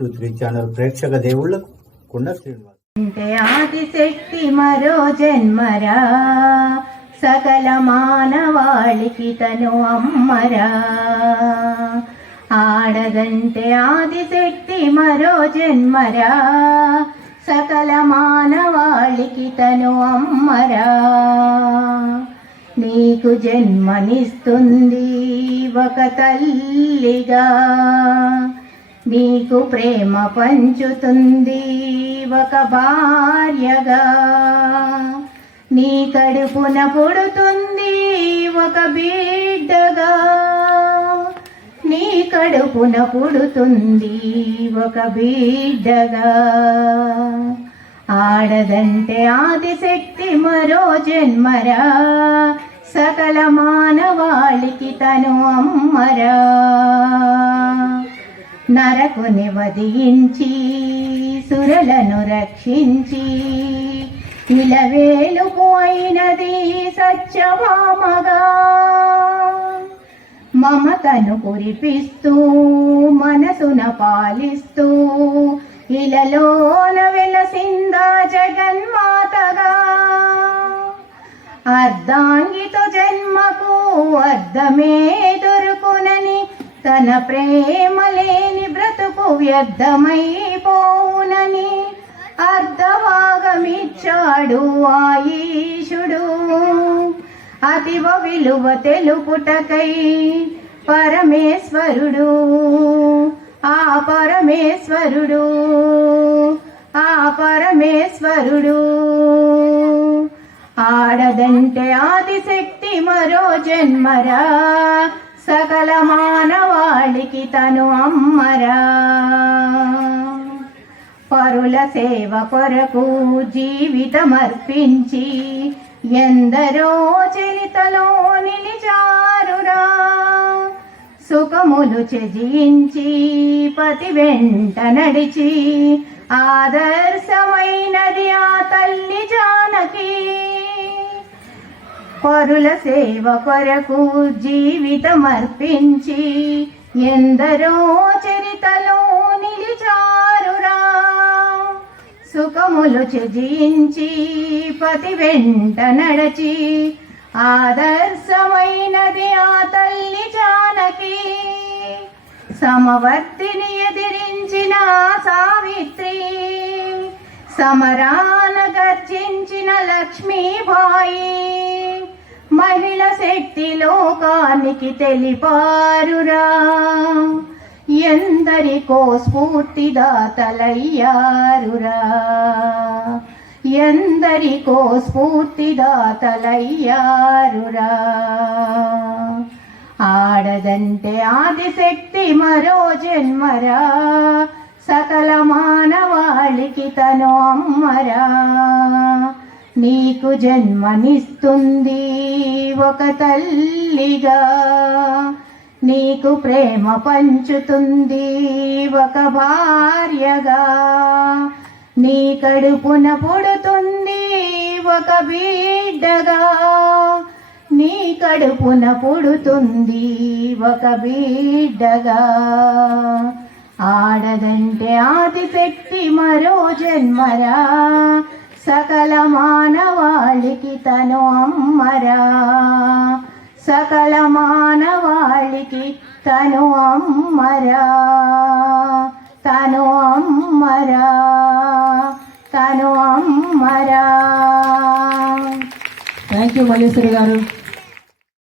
Two three channel ప్రేక్షక దేవుళ్ళకు కుండ శ్రీనివాస్. ఆదిశక్తి మరో జన్మరా సకల మానవాళికి తను అమ్మరా. ఆడదంటే ఆదిశక్తి మరో జన్మరా సకల మానవాళికి తను అమ్మరా. నీకు జన్మనిస్తుంది ఒక తల్లిగా నీకు ప్రేమ పంచుతుంది ఒక భార్యగా. నీ కడుపున పుడుతుంది ఒక బిడ్డగా. నీ కడుపున పుడుతుంది ఒక బిడ్డగా. ఆడదంటే ఆదిశక్తి మరో జన్మరా. సకల మానవాళికి తను అమ్మరా. నరకుని వధించి సురలను రక్షించి ఇలవేలుపు అయినది సత్యమామగా మమతను కురిపిస్తూ మనసున పాలిస్తూ ఇలలోన వెలసింద జగన్మాతగా? అర్ధాంగిత జన్మకు అర్ధమే దొరుకునని తన ప్రేమ లేని బ్రతుకు వ్యర్థమైపోవునని అర్ధభాగమిచ్చాడు ఆయుషుడు అతివ విలువ తెలుపుటకై పరమేశ్వరుడు ఆ పరమేశ్వరుడు ఆ పరమేశ్వరుడు. ఆడదంటే ఆదిశక్తి మరో జన్మరా సకల మానవాళికి తను అమ్మరా. పరుల సేవ కొరకు జీవితమర్పించి ఎందరో చరితలో నిలిచారురా సుఖములు చెజించి పతి వెంట నడిచి ఆదర్శమైనది ఆ తల్లి జానకి. పరుల సేవ కొరకు జీవితమర్పించి ఎందరో చరితలో నిలిచారురా. సుఖములు చెజించి పతి వెంట నడచి ఆదర్శమైనది ఆ తల్లి జానకి. సమవర్తిని ఎదిరించిన సావిత్రి సమరాన గర్జించిన లక్ష్మీబాయి. మహిళ శక్తి లోకానికి తెలిపారురా. ఎందరికో స్ఫూర్తిదాతలయ్యారురా. ఎందరికో స్ఫూర్తిదాతలయ్యారురా. ఆడదంటే ఆదిశక్తి మరో జన్మరా. సకల మానవాళికి తను అమ్మరా. నీకు జన్మనిస్తుంది ఒక తల్లిగా. నీకు ప్రేమ పంచుతుంది ఒక భార్యగా. నీ కడుపున పుడుతుంది ఒక బిడ్డగా. నీ కడుపున పుడుతుంది ఒక బిడ్డగా. ఆడదంటే ఆదిశక్తి మరో జన్మరా. సకల మానవాళికి తను అమ్మరా సకల మానవాళికి తను అమ్మరా తను అమ్మరా తను అమ్మరా థ్యాంక్ యూ మల్లేశ్వరి గారు